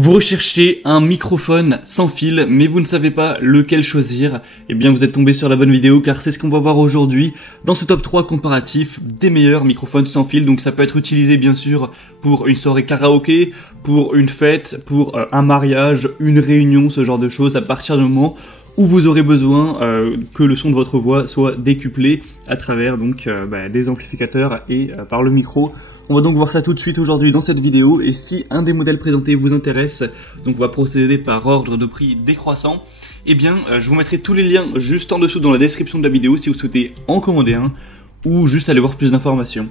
Vous recherchez un microphone sans fil, mais vous ne savez pas lequel choisir. Eh bien, vous êtes tombé sur la bonne vidéo, car c'est ce qu'on va voir aujourd'hui dans ce top 3 comparatif des meilleurs microphones sans fil. Donc ça peut être utilisé bien sûr pour une soirée karaoké, pour une fête, pour un mariage, une réunion, ce genre de choses, à partir du moment où vous aurez besoin que le son de votre voix soit décuplé à travers donc des amplificateurs et par le micro. On va donc voir ça tout de suite aujourd'hui dans cette vidéo, et si un des modèles présentés vous intéresse, donc on va procéder par ordre de prix décroissant, eh bien je vous mettrai tous les liens juste en dessous dans la description de la vidéo si vous souhaitez en commander un, ou juste aller voir plus d'informations.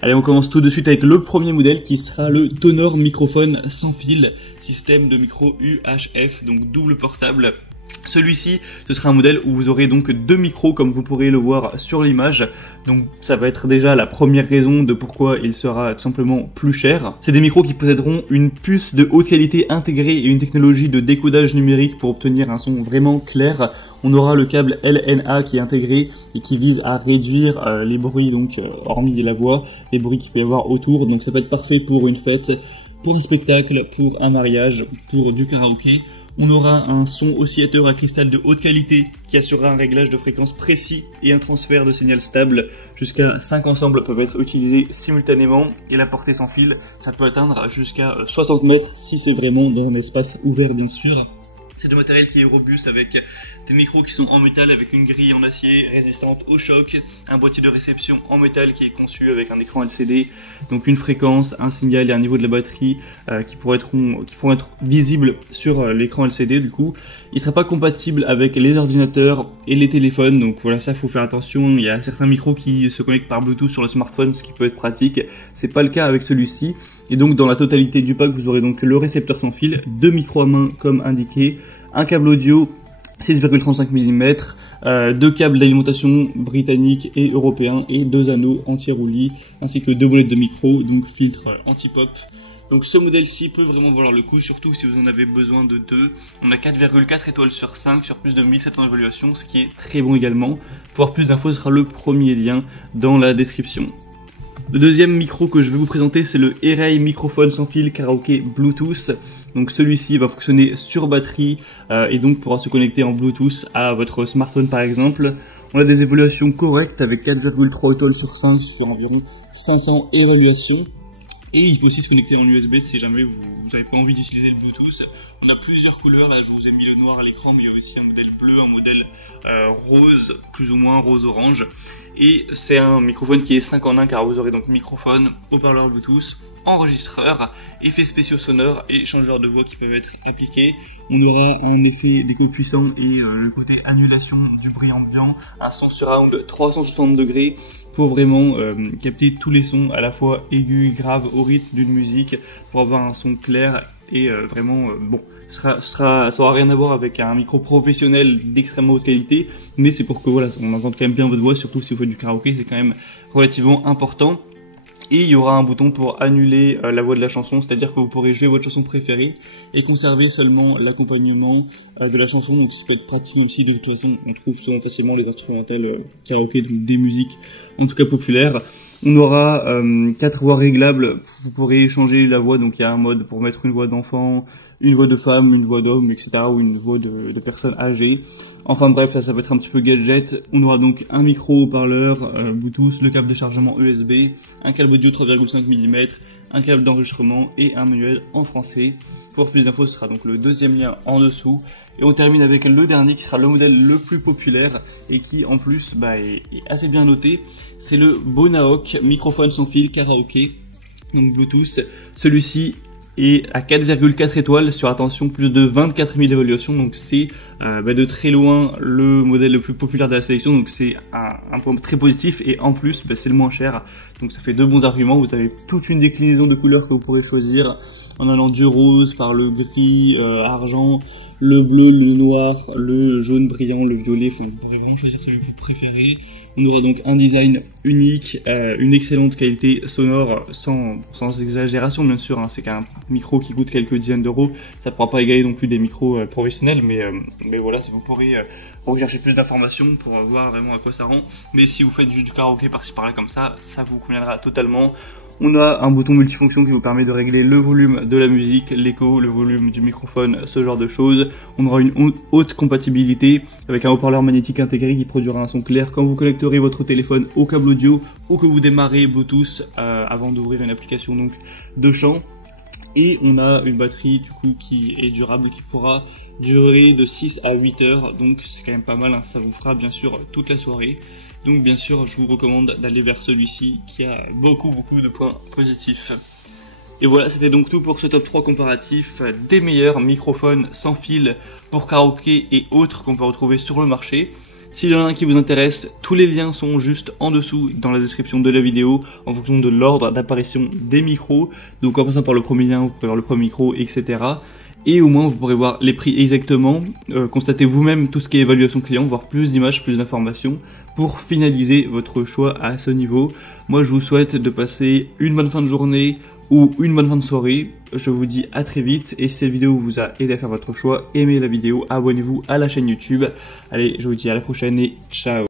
Allez, on commence tout de suite avec le premier modèle qui sera le Tonor microphone sans fil, système de micro UHF, donc double portable. Celui-ci, ce sera un modèle où vous aurez donc deux micros comme vous pourrez le voir sur l'image. Donc ça va être déjà la première raison de pourquoi il sera tout simplement plus cher. C'est des micros qui posséderont une puce de haute qualité intégrée et une technologie de décodage numérique pour obtenir un son vraiment clair. On aura le câble LNA qui est intégré et qui vise à réduire les bruits, donc hormis la voix, les bruits qu'il peut y avoir autour. Donc ça peut être parfait pour une fête, pour un spectacle, pour un mariage, pour du karaoké. On aura un son oscillateur à cristal de haute qualité qui assurera un réglage de fréquence précis et un transfert de signal stable. Jusqu'à 5 ensembles peuvent être utilisés simultanément, et la portée sans fil, ça peut atteindre jusqu'à 60 mètres si c'est vraiment dans un espace ouvert bien sûr. C'est du matériel qui est robuste avec des micros qui sont en métal avec une grille en acier résistante au choc, un boîtier de réception en métal qui est conçu avec un écran LCD, donc une fréquence, un signal et un niveau de la batterie qui pourront être visibles sur l'écran LCD du coup. Il ne sera pas compatible avec les ordinateurs et les téléphones, donc voilà, ça faut faire attention. Il y a certains micros qui se connectent par Bluetooth sur le smartphone, ce qui peut être pratique. C'est pas le cas avec celui-ci. Et donc dans la totalité du pack, vous aurez donc le récepteur sans fil, deux micros à main comme indiqué, un câble audio 6,35 mm, deux câbles d'alimentation britanniques et européens et deux anneaux anti-roulis, ainsi que deux molettes de micro, donc filtre anti-pop. Donc ce modèle-ci peut vraiment valoir le coup, surtout si vous en avez besoin de deux. On a 4,4 étoiles sur 5 sur plus de 1700 évaluations, ce qui est très bon également. Pour avoir plus d'infos, ce sera le premier lien dans la description. Le deuxième micro que je vais vous présenter, c'est le Erey microphone sans fil karaoké Bluetooth. Donc celui-ci va fonctionner sur batterie et donc pourra se connecter en Bluetooth à votre smartphone par exemple. On a des évaluations correctes avec 4,3 étoiles sur 5 sur environ 500 évaluations. Et il peut aussi se connecter en USB si jamais vous n'avez pas envie d'utiliser le Bluetooth. On a plusieurs couleurs, là je vous ai mis le noir à l'écran, mais il y a aussi un modèle bleu, un modèle rose, plus ou moins rose-orange. Et c'est un microphone qui est 5 en 1 car vous aurez donc microphone, haut-parleur Bluetooth, enregistreur, effets spéciaux sonores et changeurs de voix qui peuvent être appliqués. On aura un effet d'écho puissant et le côté annulation du bruit ambiant, un son surround 360 degrés pour vraiment capter tous les sons à la fois aigus, graves, au rythme d'une musique, pour avoir un son clair et vraiment bon. Ça aura rien à voir avec un micro professionnel d'extrêmement haute qualité, mais c'est pour que voilà, on entende quand même bien votre voix, surtout si vous faites du karaoké, c'est quand même relativement important. Et il y aura un bouton pour annuler la voix de la chanson, c'est-à-dire que vous pourrez jouer votre chanson préférée et conserver seulement l'accompagnement de la chanson. Donc ça peut être pratique aussi, de toute façon on trouve souvent facilement les instrumentales karaoké, donc des musiques en tout cas populaires. On aura 4 voix réglables, vous pourrez changer la voix, donc il y a un mode pour mettre une voix d'enfant, une voix de femme, une voix d'homme, etc. ou une voix de personne âgée. Enfin bref, ça peut être un petit peu gadget. On aura donc un micro haut-parleur Bluetooth, le câble de chargement USB, un câble audio 3,5 mm, un câble d'enregistrement et un manuel en français. Pour plus d'infos, ce sera donc le deuxième lien en dessous. Et on termine avec le dernier qui sera le modèle le plus populaire et qui en plus est assez bien noté. C'est le Bonaok microphone sans fil karaoké, donc Bluetooth. Celui-ci et à 4,4 étoiles sur, attention, plus de 24 000 évaluations, donc c'est de très loin le modèle le plus populaire de la sélection, donc c'est un point très positif, et en plus c'est le moins cher, donc ça fait deux bons arguments. Vous avez toute une déclinaison de couleurs que vous pourrez choisir en allant du rose par le gris, argent, le bleu, le noir, le jaune brillant, le violet, enfin, vous pourrez vraiment choisir celui que vous préférez. On aura donc un design unique, une excellente qualité sonore, sans exagération bien sûr, hein. C'est qu'un micro qui coûte quelques dizaines d'euros, ça ne pourra pas égaler non plus des micros professionnels, mais voilà, si vous pourrez rechercher plus d'informations pour voir vraiment à quoi ça rend. Mais si vous faites du karaoké par-ci par-là comme ça, ça vous conviendra totalement. On a un bouton multifonction qui vous permet de régler le volume de la musique, l'écho, le volume du microphone, ce genre de choses. On aura une haute compatibilité avec un haut-parleur magnétique intégré qui produira un son clair quand vous connecterez votre téléphone au câble audio ou que vous démarrez Bluetooth avant d'ouvrir une application donc de chant. Et on a une batterie du coup qui est durable, qui pourra durer de 6 à 8 heures, donc c'est quand même pas mal, hein. Ça vous fera bien sûr toute la soirée. Donc bien sûr je vous recommande d'aller vers celui-ci qui a beaucoup de points positifs. Et voilà, c'était donc tout pour ce top 3 comparatif des meilleurs microphones sans fil pour karaoké et autres qu'on peut retrouver sur le marché. S'il y en a un qui vous intéresse, tous les liens sont juste en dessous dans la description de la vidéo en fonction de l'ordre d'apparition des micros. Donc en passant par le premier lien, vous pourrez voir le premier micro, etc. Et au moins vous pourrez voir les prix exactement, constatez vous-même tout ce qui est évaluation client, voir plus d'images, plus d'informations pour finaliser votre choix à ce niveau. Moi je vous souhaite de passer une bonne fin de journée ou une bonne fin de soirée. Je vous dis à très vite et si cette vidéo vous a aidé à faire votre choix, aimez la vidéo, abonnez-vous à la chaîne YouTube. Allez, je vous dis à la prochaine et ciao.